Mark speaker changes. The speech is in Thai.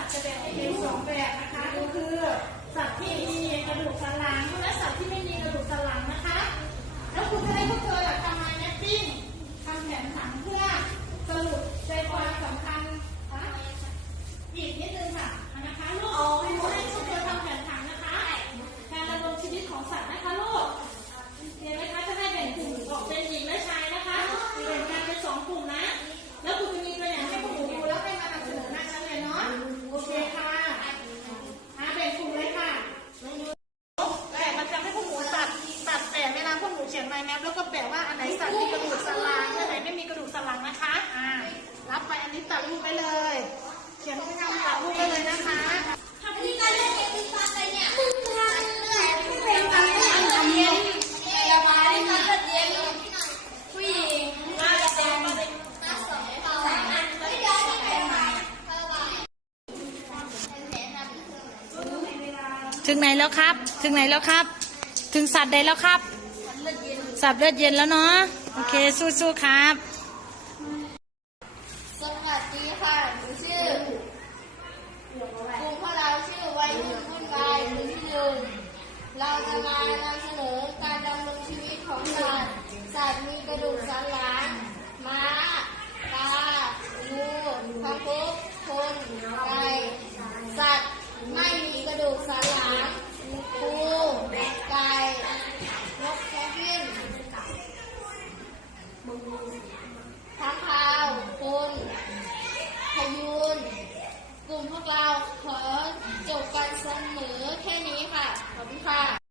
Speaker 1: ัตว์จะแบ่งให้เป็นสองแบบนะคะก็คือ สัตว์ที่มีกระดูกสันหลังและสัตว์ที่ไม่มีกระดูกสันหลัง ถึงไหนแล้วครับ ถึงไหนแล้วครับ ถึงสัตว์ใดแล้วครับ สัตว์เลือดเย็นแล้วเนาะ โอเค สู้ๆครับ
Speaker 2: สวัสดีค่ะหนูชื่อกลุ่มพวกเราชื่อวัยรุ่นวุ่นวายหรือที่หนึ่งเราจะมานำเสนอการดำรงชีวิตของสัตว์ สัตว์มีกระดูกสันหลัง กลุ่มพวกเราขอจบกันเสมอแค่นี้ค่ะ ขอบคุณค่ะ